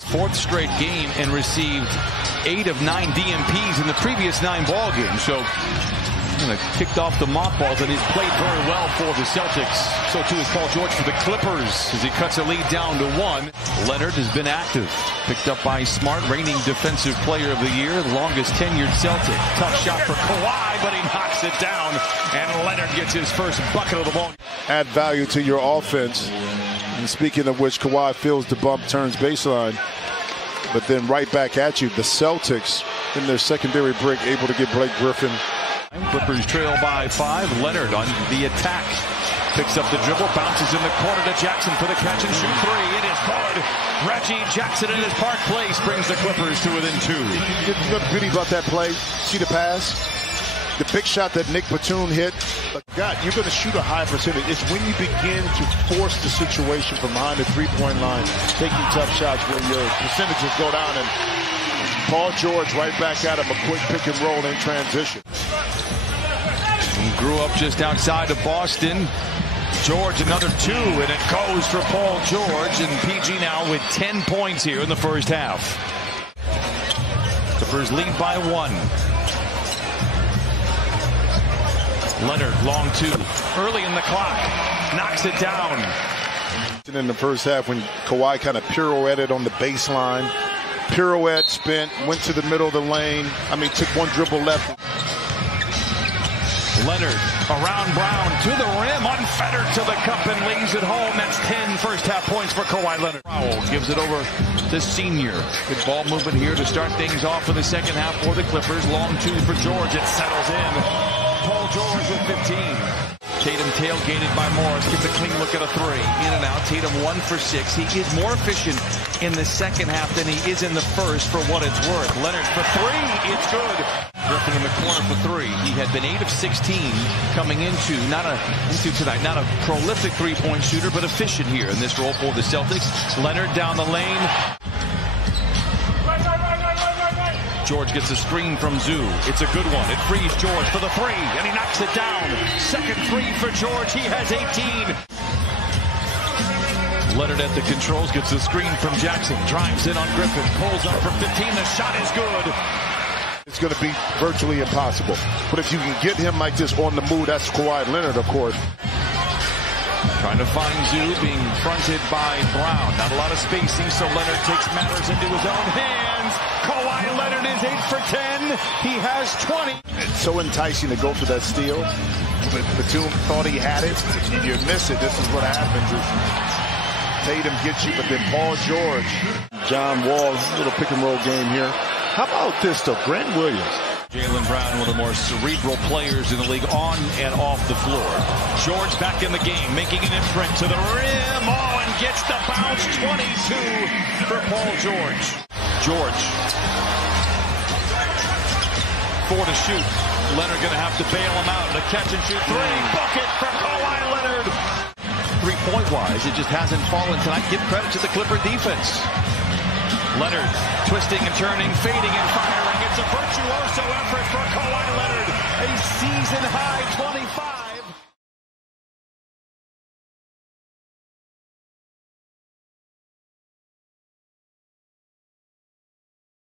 Fourth straight game and received 8 of 9 DMPs in the previous 9 ball games. So kicked off the mothballs, and he's played very well for the Celtics. So too is Paul George for the Clippers as he cuts a lead down to 1. Leonard has been active. Picked up by Smart, reigning Defensive Player of the Year, the longest tenured Celtic. Tough shot for Kawhi, but he knocks it down, and Leonard gets his first bucket of the ball. Add value to your offense. And speaking of which, Kawhi feels the bump, turns baseline, but then right back at you. The Celtics, in their secondary break, able to get Blake Griffin. Clippers trail by 5. Leonard on the attack. Picks up the dribble, bounces in the corner to Jackson for the catch and shoot 3. It is good. Reggie Jackson in his Park Place brings the Clippers to within 2. The beauty about that play, see the pass? The big shot that Nick Batum hit. God, you're going to shoot a high percentage. It's when you begin to force the situation from behind the three-point line, taking tough shots where your percentages go down, and Paul George right back at him, a quick pick and roll in transition. He grew up just outside of Boston. George another 2, and it goes for Paul George, and PG now with 10 points here in the first half. Clippers lead by 1. Leonard, long 2, early in the clock, knocks it down. In the first half, when Kawhi kind of pirouetted on the baseline, pirouette, spent, went to the middle of the lane. I mean, took one dribble left. Leonard around Brown to the rim, unfettered to the cup and leaves it home. That's 10 first half points for Kawhi Leonard. Powell gives it over to Senior. Good ball movement here to start things off for the second half for the Clippers. Long 2 for George. It settles in. Paul George with 15. Tatum tailgated by Morris, gets a clean look at a 3. In and out. Tatum 1 for 6. He is more efficient in the second half than he is in the first, for what it's worth. Leonard for 3. It's good. Griffin in the corner for 3. He had been 8 of 16 coming into tonight. Not a prolific three-point shooter, but efficient here in this role for the Celtics. Leonard down the lane. George gets a screen from Zoo. It's a good one. It frees George for the 3, and he knocks it down. Second 3 for George. He has 18. Leonard at the controls, gets a screen from Jackson. Drives in on Griffin. Pulls up for 15. The shot is good. It's going to be virtually impossible. But if you can get him like this on the move, that's Kawhi Leonard, of course. Trying to find Zoo, being fronted by Brown. Not a lot of spacing, so Leonard takes matters into his own hands. Kawhi Leonard is 8 for 10. He has 20. It's so enticing to go for that steal. But Batum thought he had it. If you miss it, this is what happens. Tatum gets you, but then Paul George. John Wall's little pick and roll game here. How about this, though? Grant Williams. Jaylen Brown, one of the more cerebral players in the league on and off the floor. George back in the game, making an imprint to the rim. Oh, and gets the bounce. 22 for Paul George. George. 4 to shoot. Leonard going to have to bail him out. The catch and shoot 3. Bucket for Kawhi Leonard. 3-point wise, it just hasn't fallen tonight. Give credit to the Clipper defense. Leonard twisting and turning, fading and firing. It's a virtuoso effort for Kawhi Leonard. A season high 25.